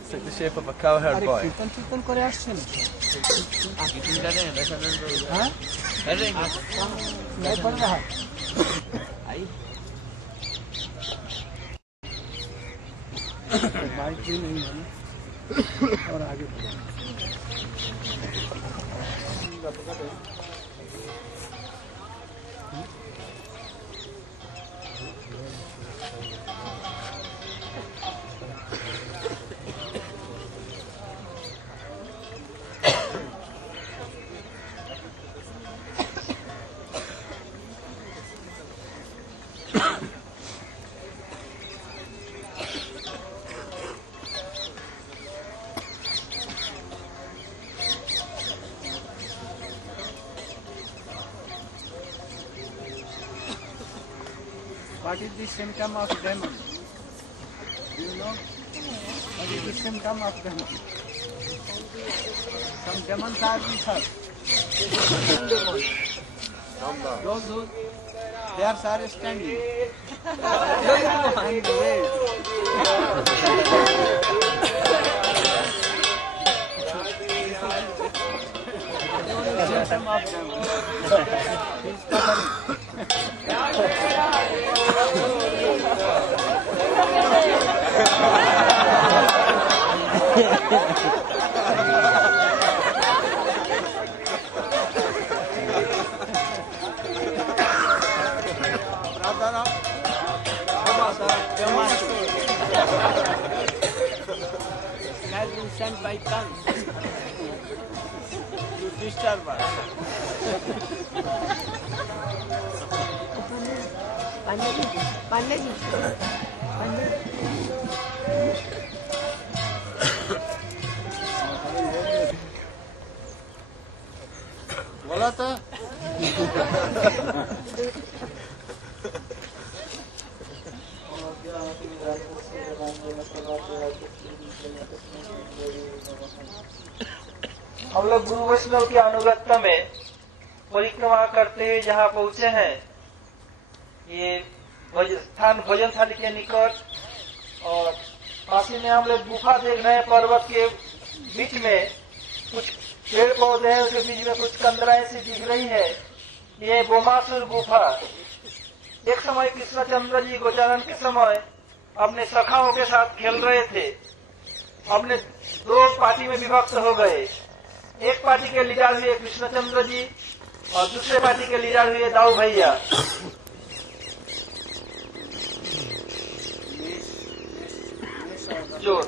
It's like the shape of a cowherd boy. Kirtan করে আসছেন হ্যাঁ नहीं पड़ रहा है बाइक भी नहीं है और आगे What is the symptom of demon? Do you know? What is the symptom of demon? Some demons are with us. Those who they are standing. And wait. Symptom of demon. He's suffering. Has been sent by tongues to disturb us. बोला था हम लोग गुरु वैष्णव की अनुगत्य में परिक्रमा करते हुए जहाँ पहुँचे हैं, ये स्थान भोजन थाली के निकट, और पास में हम लोग गुफा देख रहे हैं। पर्वत के बीच में कुछ पेड़ पौधे हैं, उसके बीच में कुछ कंदराएं सी दिख रही है। ये बोमासुर गुफा। एक समय कृष्णचंद्र जी गोचारण के समय अपने सखाओं के साथ खेल रहे थे। अपने दो पार्टी में विभक्त हो गए। एक पार्टी के लीडर हुए कृष्णचंद्र जी और दूसरे पार्टी के लीडर हुए दाऊ भैया। चोर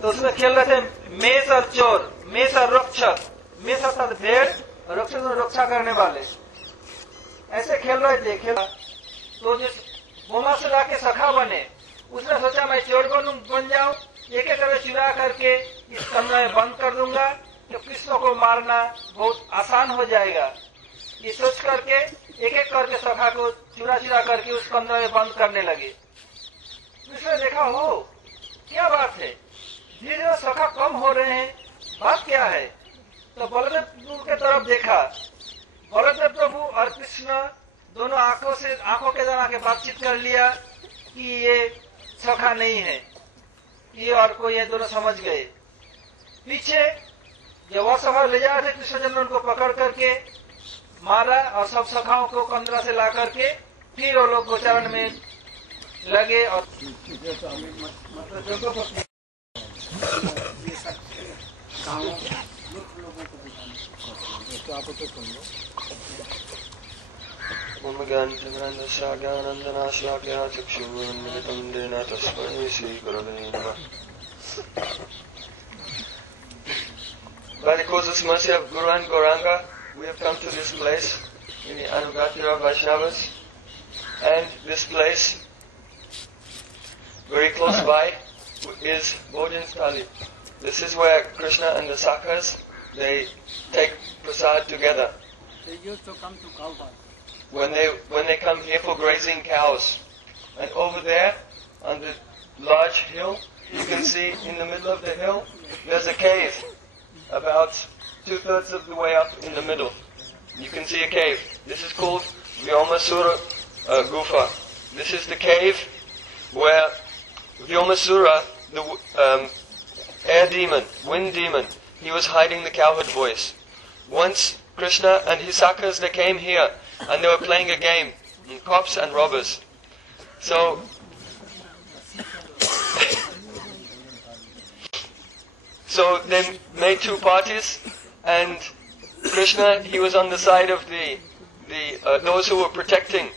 तो उसमें खेल रहे थे मेष और चोर, मेष और रक्षक। मेष अर्थात भेड़, रक्षक और रक्षा करने वाले। ऐसे खेल रहे थे। तो जिस बोमासुर के सखा बने, उसने सोचा मैं चोर बन जाऊं, एक एक करके चुरा करके इस कमरे में बंद कर दूंगा तो कृष्ण को मारना बहुत आसान हो जाएगा। ये सोच करके एक एक करके सखा को चुरा चुरा करके उस कमरे में बंद करने लगे। कृष्ण ने देखा, हो क्या बात है, धीरे धीरे सखा कम हो रहे हैं, बात क्या है? तो बलदेव प्रभु के तरफ देखा। बलदेव प्रभु और कृष्ण दोनों आंखों के द्वारा के बातचीत कर लिया कि ये सखा नहीं है, ये और कोई, ये दोनों समझ गए। पीछे जब वह सखा ले जा रहे थे, कृष्णचंद्र उनको पकड़ करके मारा और सब सखाओं को कंदरा से ला करके फिर वो लोग गोचारण में लगे। और ज्ञानंदनाशाख्या चक्षुर्मिलितं तस्मै श्रीगुरवे नमः। By the causeless mercy of Guru and Gauranga, we have come to this place in the Anugatya of Vaishnavas, and this place very close by is Bhojanstali. This is where Krishna and the Sakhas, they take prasad together. They used to come to Kaubal. When they come here for grazing cows. And over there, on the large hill, you can see in the middle of the hill, there's a cave, about 2/3 of the way up in the middle. You can see a cave. This is called Vyomasura Gufa. This is the cave where Vyomasura, the air demon, wind demon, he was hiding the cowherd boys. Once Krishna and his Sakhas, they came here and they were playing a game, cops and robbers. So they made two parties, and Krishna, he was on the side of those who were protecting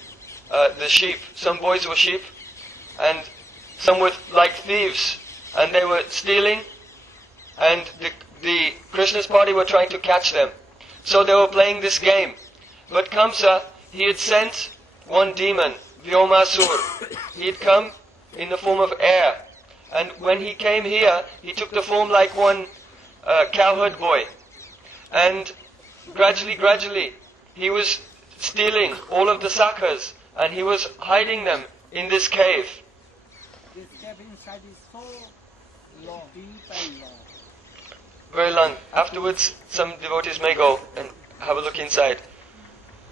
the sheep. Some boys were sheep, and some were like thieves, and they were stealing, and the Krishna's party were trying to catch them. So they were playing this game. But Kamsa, he had sent one demon, Vyomasur. He had come in the form of air. And when he came here, he took the form like one cowherd boy. And gradually, he was stealing all of the Sakhas, and he was hiding them in this cave. This cave inside is so long, deep and long. Very long. Afterwards, some devotees may go and have a look inside.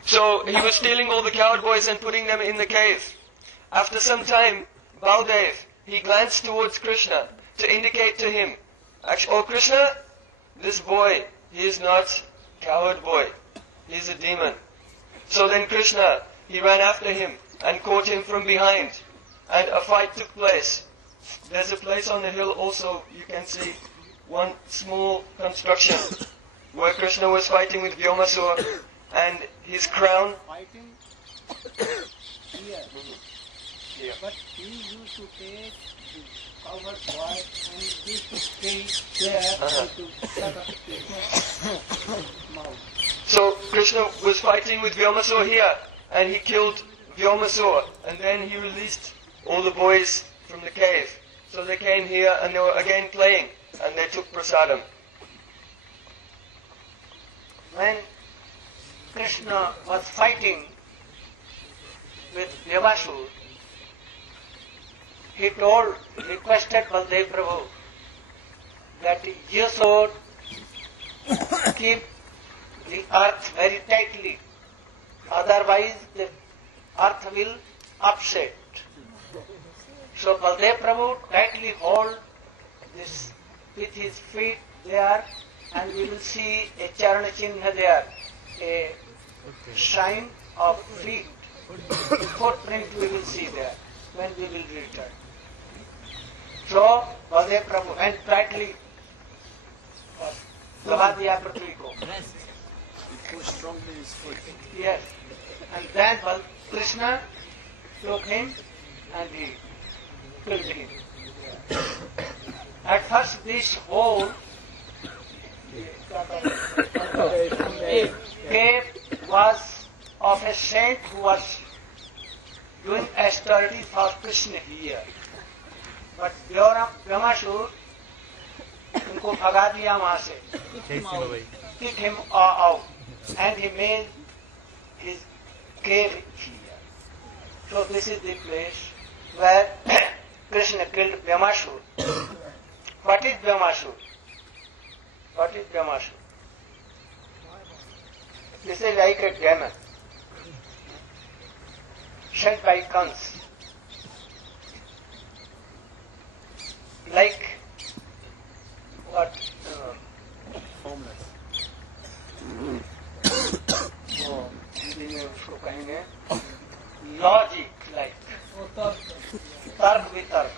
So he was stealing all the cowherd boys and putting them in the cave. After some time, Baldev, he glanced towards Krishna to indicate to him, actually, oh Krishna, this boy, he is not cowherd boy, he is a demon. So then Krishna, he ran after him and caught him from behind, and a fight took place. There's a place on the hill also, you can see one small construction where Krishna was fighting with Vyomasura, and his crown. Fighting here. Here. But he used to take the cowherd boy and he used to stay there and to shut up his mouth. So Krishna was fighting with Vyomasura here, and he killed Vyomasura, and then he released all the boys from the cave. So they came here and they were again playing, and they took prasadam. When Krishna was fighting with Devasur, he requested Baldev Prabhu that you should keep the earth very tightly, otherwise the earth will upset. So Baldev Prabhu tightly hold this with his feet there, and we will see a Charana Chinha there, a sign of feet, footprint we will see there when we will return. So Baldev Prabhu and tightly दबा दिया पृथ्वी को. Yes, and then Krishna took him and he killed him. At first this whole cave was of a saint who was doing austerity for Krishna here. But Vyomasur उनको भगा दिया वहां से, kicked him out, and he made his cave here. So this is the place where Krishna killed Vyomasur. What is Vyomasur? What is Vyomasur? This is like a demon sent by Kans. Like what? Homeless. उसको कहेंगे logic, like tark vitark.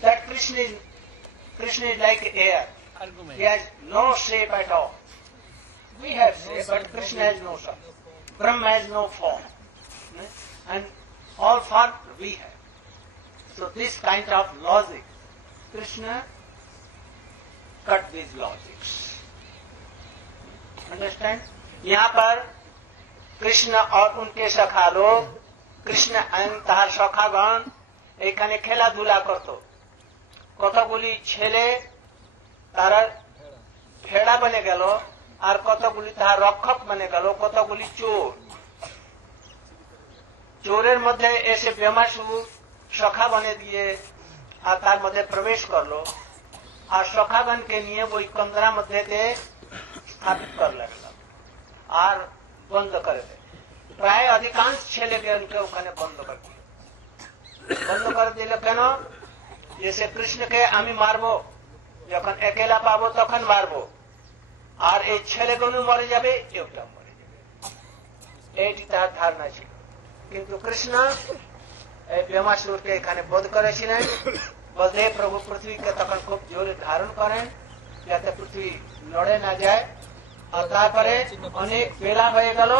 That Krishna is like air. He has no shape at all. We have shape, but Krishna has no shape. Brahma has no form, and all form we have. So this kind of logic, Krishna cut these logics. Understand? यहाँ पर कृष्ण और उनके सखा लोग, कृष्ण अनंतहर सखागण, এখানে খেলাধুলা করত। কতগুলি ছেলে তারা ভেড়া বনে গেল, আর কতগুলি তার রক্ষক বনে গেল, কতগুলি চোর। চোরের মধ্যে এসে বেমাসুর সখা বনে দিয়ে আর তার মধ্যে প্রবেশ করলো, আর সখাগণকে নিয়ে ওই কন্দরার মধ্যে স্থাপিত করে লাগলো আর বন্ধ করে দেয়। প্রায় অধিকাংশ ছেলেগণকে ওখানে বন্ধ করে দিল। বন্ধ করে দিল কেন? যে সে কৃষ্ণকে আমি মারবো, যখন একেলা পাবো তখন মারবো, আর এই ছেলেগুলো মরে যাবে, এটাও মরে যাবে, এইটি তার ধারণা ছিল। কিন্তু কৃষ্ণ এই বেমাসুরকে এখানে বধ করেছিলেন। বলদেব প্রভু পৃথিবীকে তখন খুব জোরে ধারণ করেন যাতে পৃথিবী লড়ে না যায়। আর তারপরে অনেক বেলা হয়ে গেল,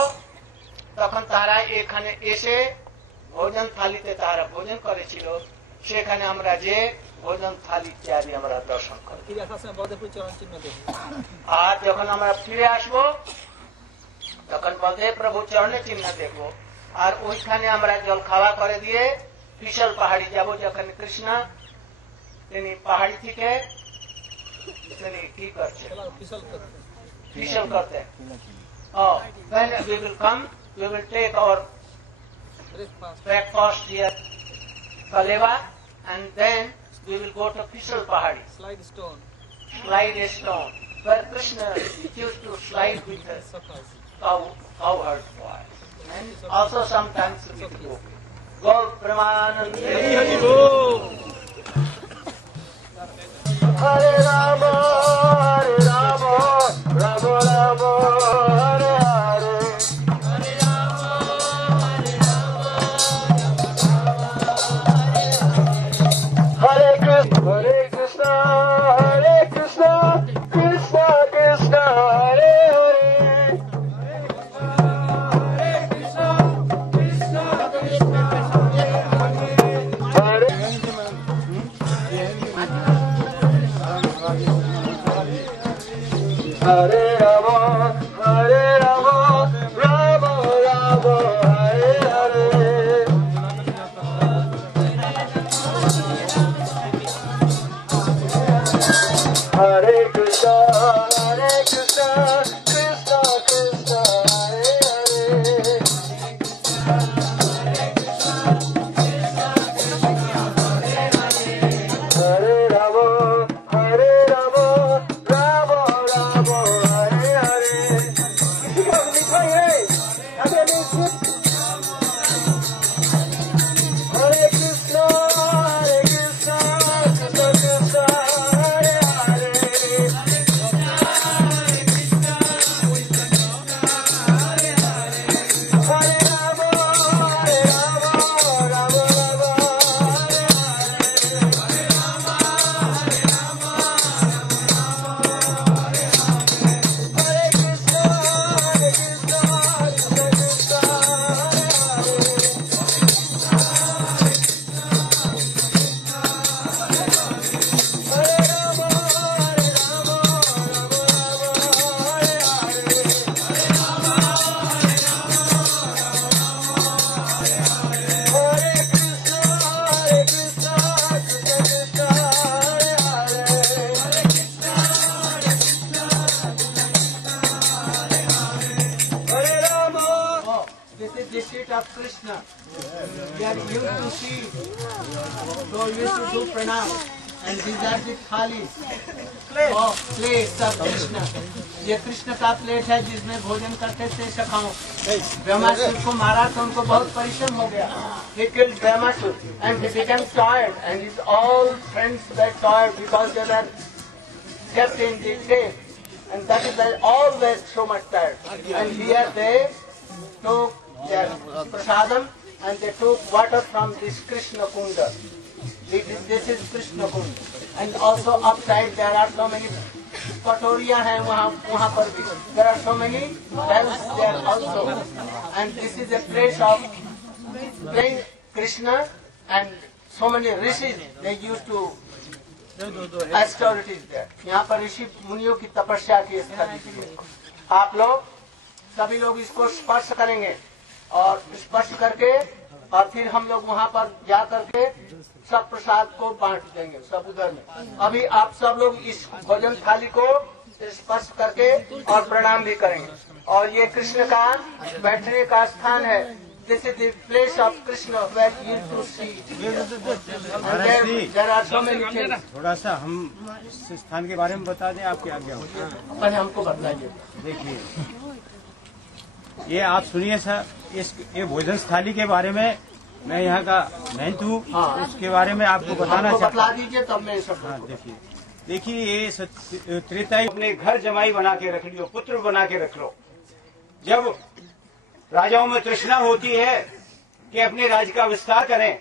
তখন তারা এখানে এসে ভোজন থালিতে তারা ভোজন করেছিল। সেখানে আমরা যে ভোজন থালি ইত্যাদি আমরা দর্শন করি। আর যখন আমরা ফিরে আসবো তখন বলদেব প্রভু চরণের চিহ্ন দেখবো। আর ওইখানে আমরা জল খাওয়া করে দিয়ে বিশাল পাহাড়ি যাব, যেখানে কৃষ্ণ তিনি পাহাড়ি থেকে তিনি কি করছেন, বিশাল করতেন। When we will come, we will take our breakfast here, Kaleva, and then we will go to Pishal Pahadi. Slide a stone. Where Krishna used to slide with the cowherd boy. And also sometimes with gopi. Gaur Premanandi. Hare Rama, Hare Rama, Rama Rama, Hare Hare. Hare Rama, Hare Rama, Hare Krishna, Hare Krishna, Krishna Krishna, Hare Hare. Hare Rama, Hare Rama, Rama Rama, Hare Hare. Hare Krishna, Hare Krishna, Krishna Krishna, Hare Hare. Hare Rama, Hare Rama, Rama Rama, Hare Hare. Hare Krishna, Hare Krishna, Krishna Krishna, Hare Hare. Hare Rama, Hare Rama, Rama Rama, Hare Hare. Hare Krishna, Hare Krishna, Krishna Krishna, Hare Hare. Hare Rama, Hare Rama, Rama Rama, Hare Hare. Hare Krishna, Hare Krishna, Krishna Krishna, Hare Hare. Hare Rama. Oh, this is the seat of Krishna. We are used to see, so used to do pranam. And these are the thalis of plates of Krishna. ये कृष्ण का plate है जिसमें भोजन करते थे सखाओं। ब्रह्मासुर को मारा तो उनको बहुत परिश्रम हो गया। He killed Brahmasur and he became tired, and his all friends were tired because they were kept in the cave, and that is why all were so much tired. And here they took their prasadam and they took water from this Krishna Kunda. This is Krishna Kunda. And also upside there are so many कटोरियां हैं वहाँ पर भी. There are so many wells there also, and this is a place of playing Krishna, and so many rishis they used to austerities there. यहाँ पर ऋषि मुनियों की तपस्या की स्थली है. आप लोग सभी लोग इसको स्पर्श करेंगे और स्पर्श करके और फिर हम लोग वहाँ पर जा करके सब प्रसाद को बांट देंगे सब उधर में। अभी आप सब लोग इस भोजन थाली को स्पर्श करके और प्रणाम भी करेंगे। और ये कृष्ण का बैठने का स्थान है। This is the place of Krishna where you to see. There are so many things. थोड़ा सा हम इस स्थान के बारे में बता दें, आपकी आज्ञा हो। पहले हमको बताइए। देखिए, ये आप सुनिए सर, ये भोजन थाली के बारे में मैं यहाँ का महंत हूँ। हाँ। उसके बारे में आपको बताना चाहता बता दीजिए तब मैं सब। हाँ, देखिए ये त्रेता अपने घर जमाई बना के रख लियो, पुत्र बना के रख लो। जब राजाओं में तृष्णा होती है कि अपने राज्य का विस्तार करें,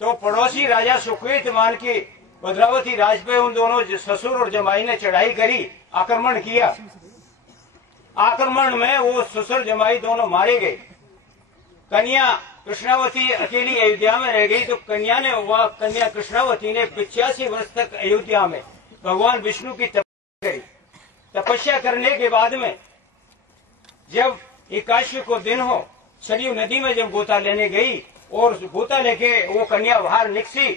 तो पड़ोसी राजा सुखवेत मान के भद्रावती राज पे उन दोनों ससुर और जमाई ने चढ़ाई करी, आक्रमण किया। आक्रमण में वो ससुर जमाई दोनों मारे गए। कन्या कृष्णावती अकेली अयोध्या में रह गई। तो कन्या कृष्णावती ने 85 वर्ष तक अयोध्या में भगवान विष्णु की तपस्या करी। तपस्या करने के बाद में जब एकादशी को दिन हो, सरयू नदी में जब गोता लेने गई और गोता लेके वो कन्या बाहर निकसी,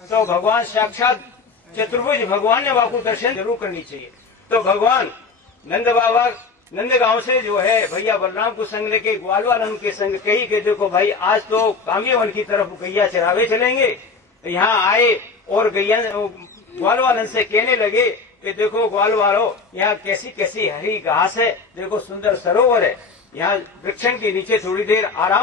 तो भगवान साक्षात चतुर्भुज भगवान ने वाकु दर्शन जरूर करनी चाहिए। तो भगवान नंद बाबा नंदगांव से जो है भैया बलराम को संग लेके ग्वालवालन के संग कही कि देखो भाई, आज तो काम्यवन की तरफ गैया चरावे चलेंगे। यहाँ आए और गैया ग्वालवालन से कहने लगे कि देखो ग्वालवालो, यहाँ कैसी कैसी हरी घास है, देखो सुंदर सरोवर है, यहाँ वृक्षण के नीचे थोड़ी देर आराम